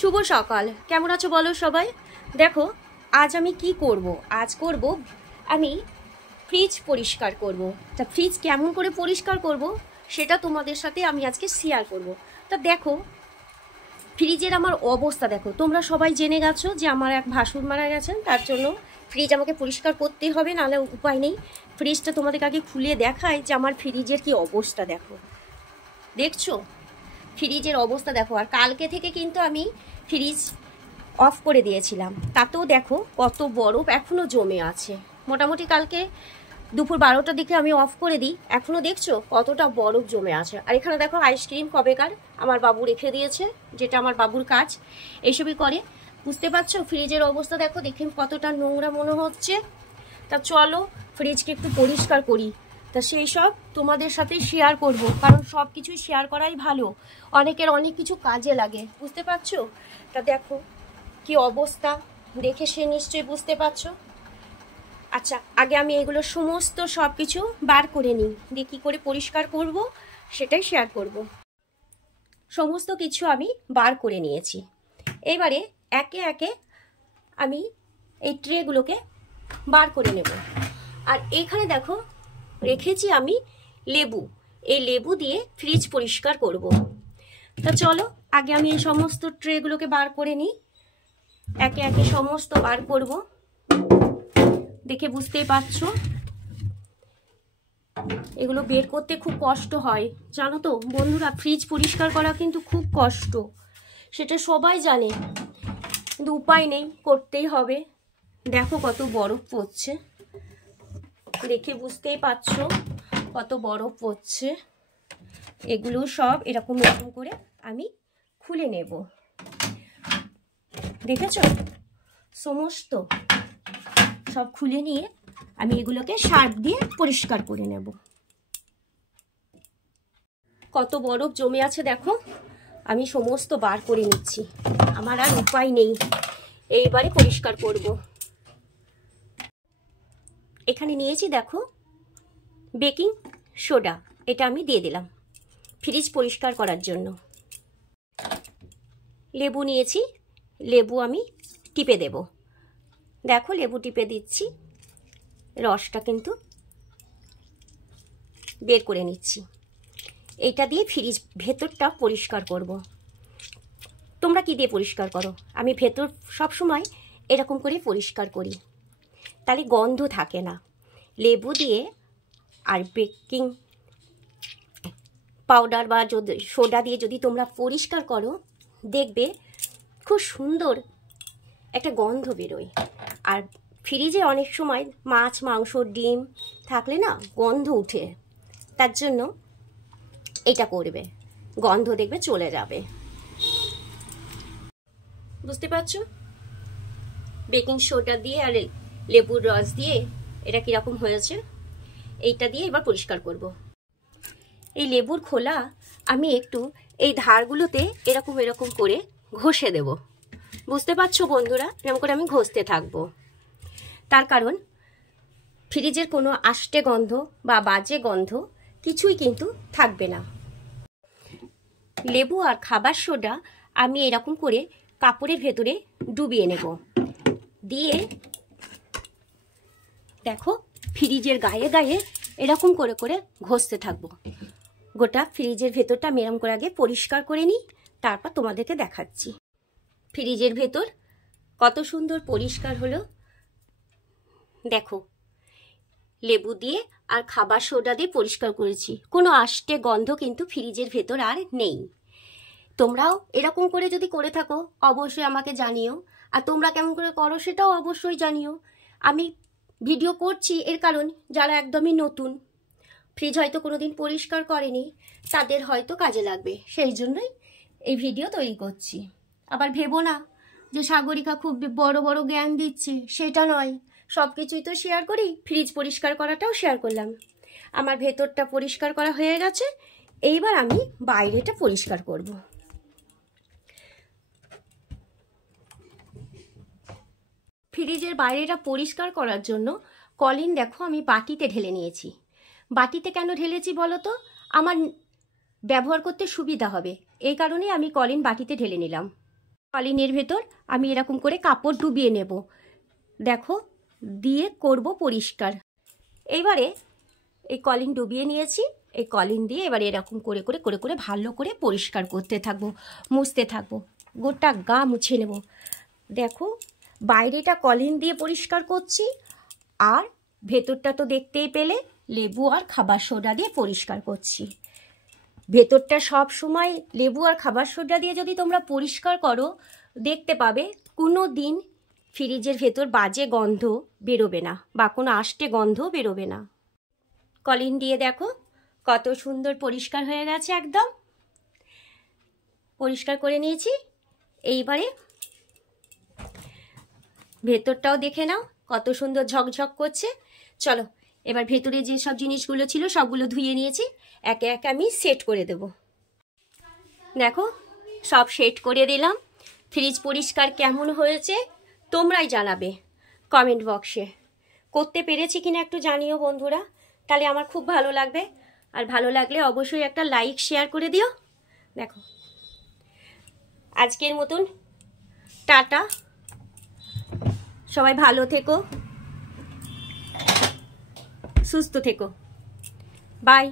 শুভ সকাল। কেমন আছো বলো সবাই? দেখো আজ আমি কি করব, আজ করব আমি ফ্রিজ পরিষ্কার করব। তা ফ্রিজ কেমন করে পরিষ্কার করব সেটা তোমাদের সাথে আমি আজকে শেয়ার করব। তা দেখো ফ্রিজের আমার অবস্থা দেখো, তোমরা সবাই জেনে গেছো যে আমার এক ভাসুর মারা গেছেন, তার জন্য ফ্রিজ আমাকে পরিষ্কার করতেই হবে, নাহলে উপায় নেই। ফ্রিজটা তোমাদের আগে খুলে দেখায় যে আমার ফ্রিজের কি অবস্থা। দেখো, দেখছো ফ্রিজের অবস্থা দেখো। আর কালকে থেকে কিন্তু আমি ফ্রিজ অফ করে দিয়েছিলাম, তাতেও দেখো কত বরফ এখনও জমে আছে। মোটামুটি কালকে দুপুর 12টার দিকে আমি অফ করে দিই, এখনও দেখছো কতটা বরফ জমে আছে। আর এখানে দেখো আইসক্রিম কবেকার আমার বাবু রেখে দিয়েছে, যেটা আমার বাবুর কাজ এইসবই করে। বুঝতে পারছো ফ্রিজের অবস্থা দেখো, দেখে কতটা নোংরা মনে হচ্ছে। তা চলো ফ্রিজকে একটু পরিষ্কার করি। তা সেই সব তোমাদের সাথে শেয়ার করব, কারণ সব কিছুই শেয়ার করাই ভালো, অনেকের অনেক কিছু কাজে লাগে। বুঝতে পারছো? তা দেখো কি অবস্থা, দেখে সে নিশ্চয়ই বুঝতে পারছো। আচ্ছা, আগে আমি এগুলো সমস্ত সব কিছু বার করে নিই, দিয়ে কী করে পরিষ্কার করব সেটাই শেয়ার করব। সমস্ত কিছু আমি বার করে নিয়েছি, এবারে একে একে আমি এই ট্রেগুলোকে বার করে নেব। আর এখানে দেখো রেখেছি আমি লেবু, এই লেবু দিয়ে ফ্রিজ পরিষ্কার করব। তা চলো আগে আমি এই সমস্ত ট্রেগুলোকে বার করে নিই, একে একে সমস্ত বার করব। দেখে বুঝতেই পারছো এগুলো বের করতে খুব কষ্ট হয়, জানো তো বন্ধুরা। ফ্রিজ পরিষ্কার করা কিন্তু খুব কষ্ট, সেটা সবাই জানে, কিন্তু উপায় নেই, করতেই হবে। দেখো কত বরফ পড়ছে, দেখে বুঝতেই পারছো কত বরফ পড়ছে। এগুলো সব এরকম এরকম করে আমি খুলে নেব। দেখেছো সমস্ত সব খুলে নিয়ে আমি এগুলোকে সার্ফ দিয়ে পরিষ্কার করে নেব। কত বরফ জমে আছে দেখো, আমি সমস্ত বার করে নিচ্ছি, আমার আর উপায় নেই, এইবারে পরিষ্কার করব। এখানে নিয়েছি দেখো বেকিং সোডা, এটা আমি দিয়ে দিলাম ফ্রিজ পরিষ্কার করার জন্য। লেবু নিয়েছি, লেবু আমি টিপে দেব। দেখো লেবু টিপে দিচ্ছি, রসটা কিন্তু বের করে নিচ্ছি। এইটা দিয়ে ফ্রিজ ভেতরটা পরিষ্কার করব। তোমরা কি দিয়ে পরিষ্কার করো? আমি ভেতর সব সময় এরকম করে পরিষ্কার করি, তাহলে গন্ধ থাকে না। লেবু দিয়ে আর বেকিং পাউডার বা যদি সোডা দিয়ে যদি তোমরা পরিষ্কার করো, দেখবে খুব সুন্দর একটা গন্ধ বেরোয়। আর ফ্রিজে অনেক সময় মাছ মাংস ডিম থাকলে না গন্ধ উঠে, তার জন্য এটা করবে, গন্ধ দেখবে চলে যাবে। বুঝতে পারছো? বেকিং সোডা দিয়ে আর লেবুর রস দিয়ে এটা কীরকম হয়েছে, এইটা দিয়ে এবার পরিষ্কার করব। এই লেবুর খোলা আমি একটু এই ধারগুলোতে এরকম এরকম করে ঘষে দেব। বুঝতে পারছো বন্ধুরা? এরকম করে আমি ঘষতে থাকবো, তার কারণ ফ্রিজের কোনো আষ্টে গন্ধ বা বাজে গন্ধ কিছুই কিন্তু থাকবে না। লেবু আর খাবার সোডা আমি এরকম করে কাপড়ের ভেতরে ডুবিয়ে নেব, দিয়ে দেখো ফ্রিজের গায়ে গায়ে এরকম করে করে ঘষতে থাকবো। গোটা ফ্রিজের ভেতরটা আমি এরকম করে আগে পরিষ্কার করে নিই, তারপর তোমাদেরকে দেখাচ্ছি ফ্রিজের ভেতর কত সুন্দর পরিষ্কার হলো। দেখো লেবু দিয়ে আর খাবার সোডা দিয়ে পরিষ্কার করেছি, কোনো আষ্টে গন্ধ কিন্তু ফ্রিজের ভেতর আর নেই। তোমরাও এরকম করে যদি করে থাকো অবশ্যই আমাকে জানিও, আর তোমরা কেমন করে করো সেটাও অবশ্যই জানিও। আমি ভিডিও করছি এর কারণ যারা একদমই নতুন, ফ্রিজ হয়তো কোনোদিন পরিষ্কার করেনি, তাদের হয়তো কাজে লাগবে, সেই জন্যই এই ভিডিও তৈরি করছি। আবার ভেবো না যে সাগরিকা খুব বড় বড় জ্ঞান দিচ্ছে, সেটা নয়, সব কিছুই তো শেয়ার করি, ফ্রিজ পরিষ্কার করাটাও শেয়ার করলাম। আমার ভেতরটা পরিষ্কার করা হয়ে গেছে, এইবার আমি বাইরেটা পরিষ্কার করব। ফ্রিজের বাইরেটা পরিষ্কার করার জন্য কলিন দেখো আমি বাটিতে ঢেলে নিয়েছি। বাটিতে কেন ঢেলেছি বলো তো? আমার ব্যবহার করতে সুবিধা হবে, এই কারণে আমি কলিন বাটিতে ঢেলে নিলাম। কলিনের ভেতর আমি এরকম করে কাপড় ডুবিয়ে নেব, দেখো, দিয়ে করব পরিষ্কার। এইবারে এই কলিন ডুবিয়ে নিয়েছি, এই কলিন দিয়ে এবারে এরকম করে করে করে করে ভালো করে পরিষ্কার করতে থাকবো, মুছতে থাকবো, গোটা গা মুছে নেব। দেখো বাইরেটা কলিন দিয়ে পরিষ্কার করছি, আর ভেতরটা তো দেখতেই পেলে লেবু আর খাবার সোডা দিয়ে পরিষ্কার করছি। ভেতরটা সব সময় লেবু আর খাবার সোডা দিয়ে যদি তোমরা পরিষ্কার করো, দেখতে পাবে কোনো দিন ফ্রিজের ভেতর বাজে গন্ধ বেরোবে না বা কোনো আষ্টে গন্ধ বেরোবে না। কলিন দিয়ে দেখো কত সুন্দর পরিষ্কার হয়ে গেছে, একদম পরিষ্কার করে নিয়েছি। এইবারে ভেতরটাও দেখে নাও কত সুন্দর ঝকঝক করছে। চলো এবার ভেতরে যে সব জিনিসগুলো ছিল সবগুলো ধুয়ে নিয়েছি, একে একে আমি সেট করে দেব। দেখো সব সেট করে দিলাম। ফ্রিজ পরিষ্কার কেমন হয়েছে তোমরাই জানাবে কমেন্ট বক্সে। করতে পেরেছি কিনা একটু জানিও বন্ধুরা, তাহলে আমার খুব ভালো লাগবে। আর ভালো লাগলে অবশ্যই একটা লাইক শেয়ার করে দিও। দেখো আজকের মতন টাটা, সবাই ভালো থেকো, সুস্থ থেকো, বাই।